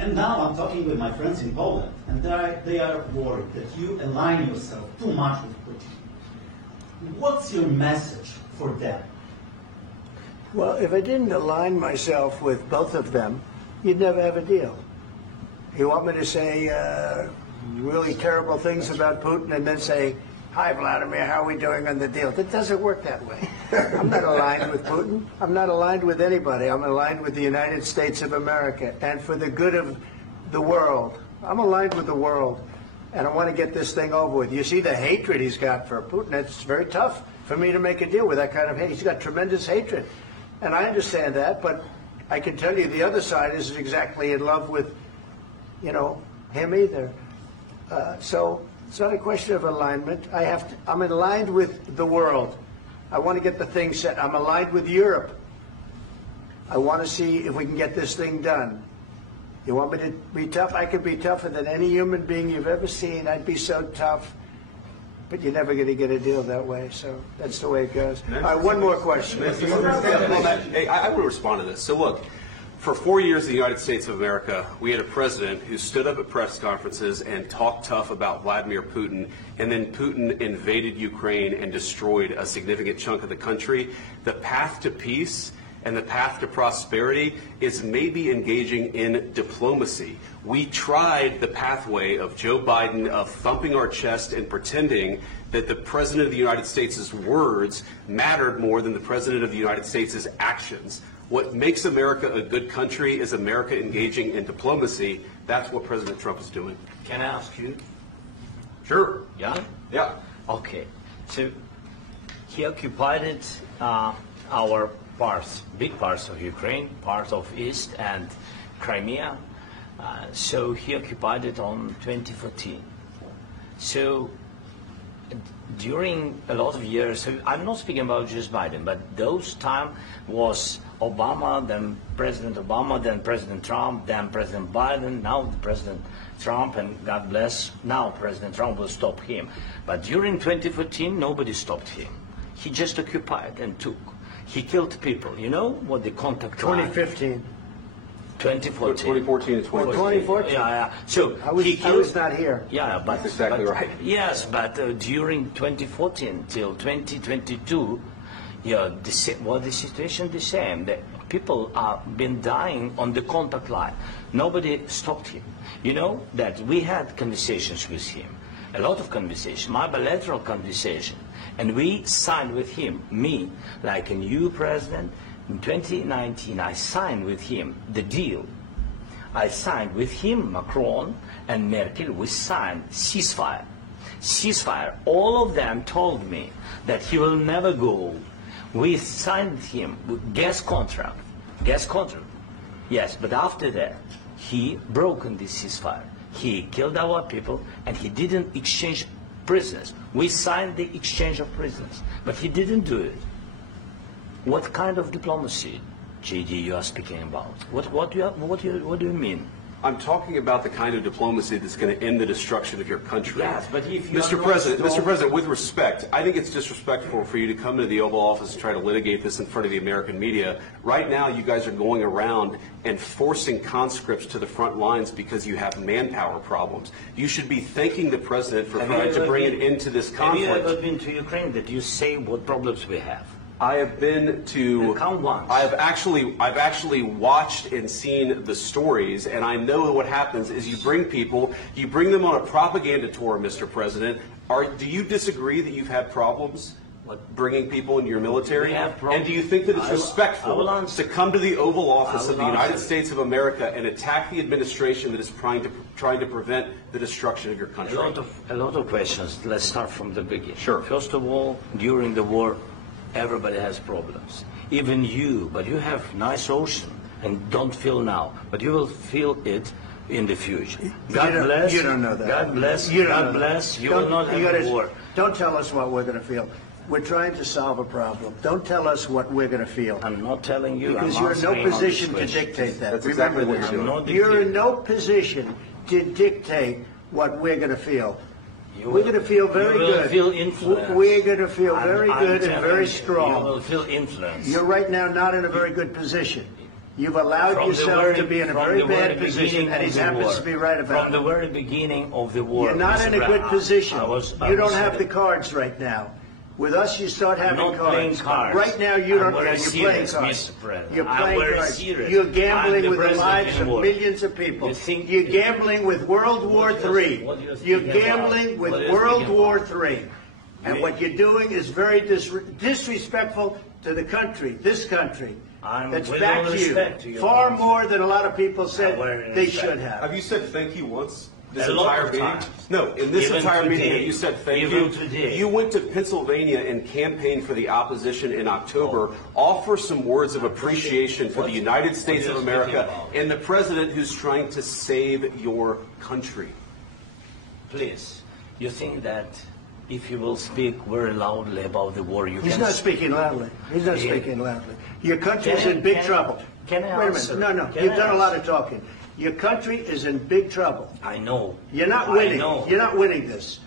And now I'm talking with my friends in Poland, and they are worried that you align yourself too much with Putin. What's your message for them? Well, if I didn't align myself with both of them, you'd never have a deal. You want me to say really terrible things about Putin and then say, "Hi, Vladimir, how are we doing on the deal?" It doesn't work that way. I'm not aligned with Putin. I'm not aligned with anybody. I'm aligned with the United States of America and for the good of the world. I'm aligned with the world, and I want to get this thing over with. You see the hatred he's got for Putin. It's very tough for me to make a deal with that kind of hate. He's got tremendous hatred, and I understand that, but I can tell you the other side isn't exactly in love with, him either. So it's not a question of alignment. I'm aligned with the world. I want to get the thing set. I'm aligned with Europe. I want to see if we can get this thing done. You want me to be tough? I could be tougher than any human being you've ever seen. I'd be so tough. But you're never going to get a deal that way. So that's the way it goes. All right, one more question. Hey, I want to respond to this. So look, for 4 years in the United States of America, we had a president who stood up at press conferences and talked tough about Vladimir Putin, and then Putin invaded Ukraine and destroyed a significant chunk of the country. The path to peace and the path to prosperity is maybe engaging in diplomacy. We tried the pathway of Joe Biden of thumping our chest and pretending that the President of the United States' words mattered more than the President of the United States' actions. What makes America a good country is America engaging in diplomacy. That's what President Trump is doing. Can I ask you? Sure. Yeah? Yeah. Okay. So he occupied our parts, big parts of Ukraine, part of East and Crimea. So he occupied it on 2014. So during a lot of years, so I'm not speaking about just Biden, but those time was Obama, then President Obama, then President Trump, then President Biden, now President Trump, and God bless, now President Trump will stop him. But during 2014, nobody stopped him. He just occupied and took. He killed people. You know what the contact 2015. 2014 2014. and 2014. 2014. Yeah. So I was not here. Yeah, but That's exactly right. Yes, but during 2014 till 2022, the situation the same. The people are been dying on the contact line. Nobody stopped him. You know that we had conversations with him, a lot of conversations, my bilateral conversation, and we signed with him, me, like a new president. In 2019, I signed with him the deal. I signed with him, Macron and Merkel, we signed ceasefire. Ceasefire. All of them told me that he will never go. We signed with him with gas contract. Gas contract. Yes, but after that, he broken this ceasefire. He killed our people and he didn't exchange prisoners. We signed the exchange of prisoners, but he didn't do it. What kind of diplomacy, JD, you are speaking about? What do you mean? I'm talking about the kind of diplomacy that's going to end the destruction of your country. Yes, but if you Mr. President, with respect, I think it's disrespectful for you to come to the Oval Office and try to litigate this in front of the American media. Right now, you guys are going around and forcing conscripts to the front lines because you have manpower problems. You should be thanking the President for trying to bring an end to this conflict. Have you ever been to Ukraine that you say what problems we have? I have been to. Count once. I've actually watched and seen the stories, and I know what happens is you bring them on a propaganda tour, Mr. President. Do you disagree that you've had problems bringing people into your military? And do you think that it's respectful to come to the Oval Office of the United States of America and attack the administration that is trying to prevent the destruction of your country? A lot of questions. Let's start from the beginning. Sure. First of all, during the war, everybody has problems. Even you, but you have nice ocean and don't feel now, but you will feel it in the future. God bless. You don't know that. God bless. God bless. You will not have a war. Don't tell us what we're going to feel. We're trying to solve a problem. Don't tell us what we're going to feel. I'm not telling you. Because you're in no position to dictate that. That's exactly what you're doing. You're in no position to dictate what we're going to feel. We're going to feel very good. Feel influence. We're going to feel very good and very strong. You will feel influence. You're right now not in a very good position. You've allowed From the yourself very- to be in a from very the very bad position, beginning and he of the happens war. to be right about From it. the very beginning of the war. You're not Mr. in a good Brown, position. I You don't was- have the cards right now. With us, you start having not playing cards. cards. Right now, you I'm don't. very You're playing serious, cards. Mr. President. You're I'm playing very cards. serious. You're I'm gambling the with the president lives of anymore. millions of people. You think- You're gambling with World War III. what you're You're speaking gambling about? with What you're World speaking War about? III. And what you're doing is very disrespectful to the country, this country. I'm That's with back all to you. respect to your Far country. more than a lot of people said Very they respect. should have. Have you said thank you once? This A lot entire of meeting? times. No, in this Even entire meeting, today. have you said thank Even you? today. You went to Pennsylvania and campaigned for the opposition in October. Offer some words of appreciation for the United States what of are you speaking America about? and the president who's trying to save your country. Please, you think that if you will speak very loudly about the war, you He's can... not speaking loudly. He's not Yeah. speaking loudly. Your country's Can I- in big can I- trouble. can I Wait a answer? minute. No, Can you've I done a lot answer? of talking. Your country is in big trouble. I know. You're not I winning. know. You're not winning this.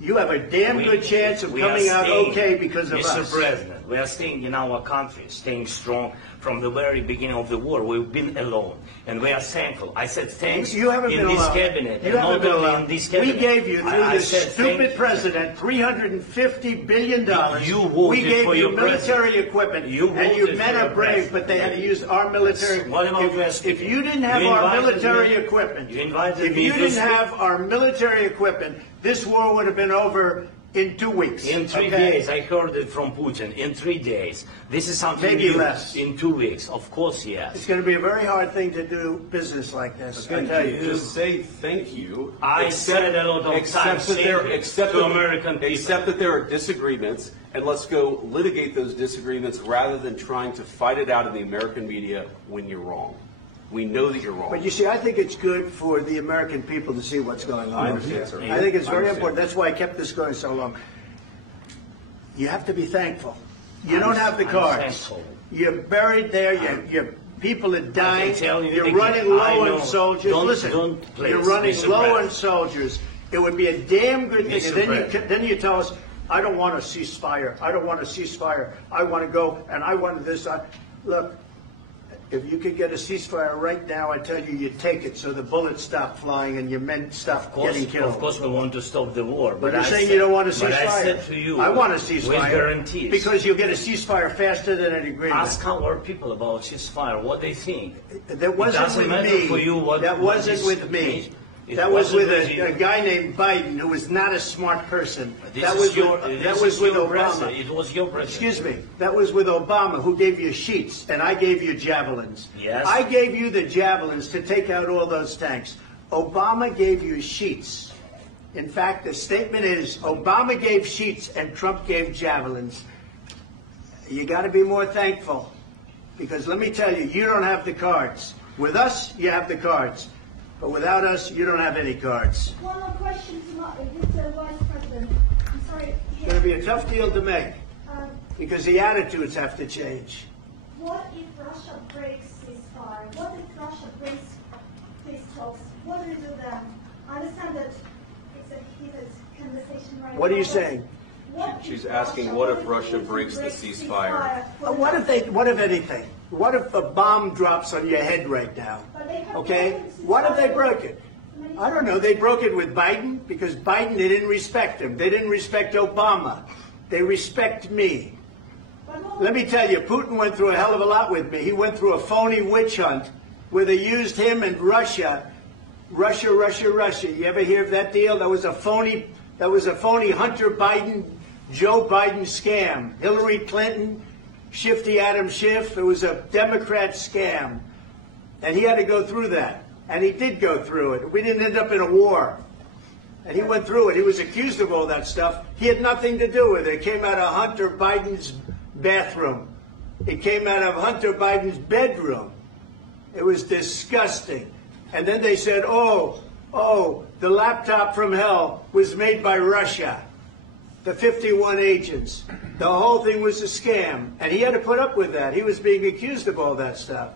You have a damn good chance of we are coming out staying, okay because of Mr. us. President, we are staying in our country, staying strong from the very beginning of the war. We've been alone, and we are thankful. I said thanks You haven't in been this alone. cabinet, You and haven't not been only alone. in this We cabinet. gave you, through I this said stupid thank- president, $350 billion. You voted we gave for you your military president. equipment, You and you voted men for are your brave, but they had to use our military. What about you If you didn't have You our invited military me- equipment, you invited if me you to didn't speak. have our military equipment, this war would have been over in 2 weeks. In 3 okay? days, I heard it from Putin. In 3 days, this is something Maybe new. less. In 2 weeks, of course, yes. It's going to be a very hard thing to do business like this. I tell you. Just say thank you. I said a lot of times that there, thank you except to that, American people. Except that there are disagreements, and let's go litigate those disagreements rather than trying to fight it out in the American media when you're wrong. We know that you're wrong. But you see, I think it's good for the American people to see what's going on. I understand, sir. I think it's I very understand. important. That's why I kept this going so long. You have to be thankful. You don't have the I'm cards. thankful. You're buried there. Your people are dying. tell you You're again, running I low know. on soldiers. Don't- Listen, don't please, you're running Mr. low on President. soldiers. It would be a damn good thing. Mr. And then President. then you tell us, I don't want a ceasefire. I don't want a ceasefire. I want to go and I want this. Look, if you could get a ceasefire right now, I tell you, you take it so the bullets stop flying and your men stop getting killed. Of course, we want to stop the war. But you're I saying said- you don't want a ceasefire. But I said to you, I want a with ceasefire. guarantees. Because you'll get a ceasefire faster than an agreement. Ask our people about ceasefire, what they think. That wasn't doesn't with matter me. for you what- that what wasn't is- with me. It That was with wasn't with a you. guy named Biden who was not a smart person. This That is was your, with, this that was is with your Obama. president. It was your president. Excuse me. That was with Obama, who gave you sheets, and I gave you javelins. Yes. I gave you the javelins to take out all those tanks. Obama gave you sheets. In fact, the statement is Obama gave sheets and Trump gave javelins. You got to be more thankful, because let me tell you, you don't have the cards. With us, you have the cards. But without us, you don't have any cards. One more question to Mr. Vice President. I'm sorry. It's going to be a tough deal to make, Um, because the attitudes have to change. what if Russia breaks ceasefire? What if Russia breaks peace talks? What do we do then? I understand that it's a heated conversation right now. What are you but saying? what if She's asking, what if Russia Putin breaks the ceasefire? What if anything? What if a bomb drops on your head right now? But they have Okay? broken ceasefire. What if they broke it? I don't know. They broke it with Biden, because Biden, they didn't respect him. They didn't respect Obama. They respect me. But what- Let me tell you, Putin went through a hell of a lot with me. He went through a phony witch hunt where they used him and Russia. Russia. You ever hear of that deal? That was a phony Hunter Biden, Joe Biden scam. Hillary Clinton, Shifty Adam Schiff. It was a Democrat scam. And he had to go through that. And he did go through it. We didn't end up in a war. And he went through it. He was accused of all that stuff. He had nothing to do with it. It came out of Hunter Biden's bathroom. It came out of Hunter Biden's bedroom. It was disgusting. And then they said, oh, the laptop from hell was made by Russia. The 51 agents. The whole thing was a scam. And he had to put up with that. He was being accused of all that stuff.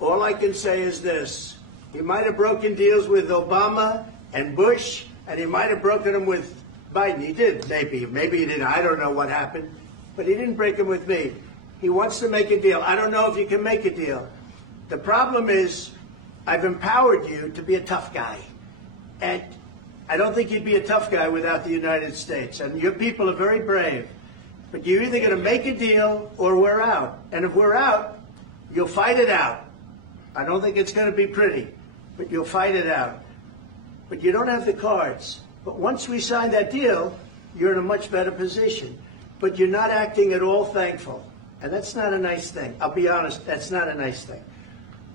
All I can say is this. He might have broken deals with Obama and Bush, and he might have broken them with Biden. He did, maybe. Maybe he didn't. I don't know what happened. But he didn't break them with me. He wants to make a deal. I don't know if you can make a deal. The problem is I've empowered you to be a tough guy. And I don't think you'd be a tough guy without the United States. And your people are very brave. But you're either going to make a deal or we're out. And if we're out, you'll fight it out. I don't think it's going to be pretty, but you'll fight it out. But you don't have the cards. But once we sign that deal, you're in a much better position. But you're not acting at all thankful. And that's not a nice thing. I'll be honest, that's not a nice thing.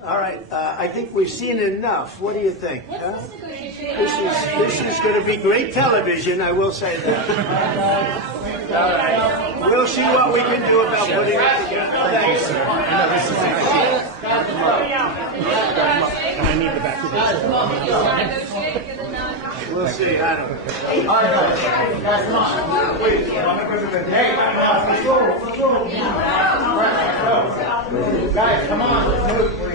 All right, I think we've seen enough. What do you think? Huh? This is going to be great television, I will say that. All right. We'll see what we can do about putting it together. Thanks. And I need the back of this. We'll see. I don't know. Guys, come on. Let's move.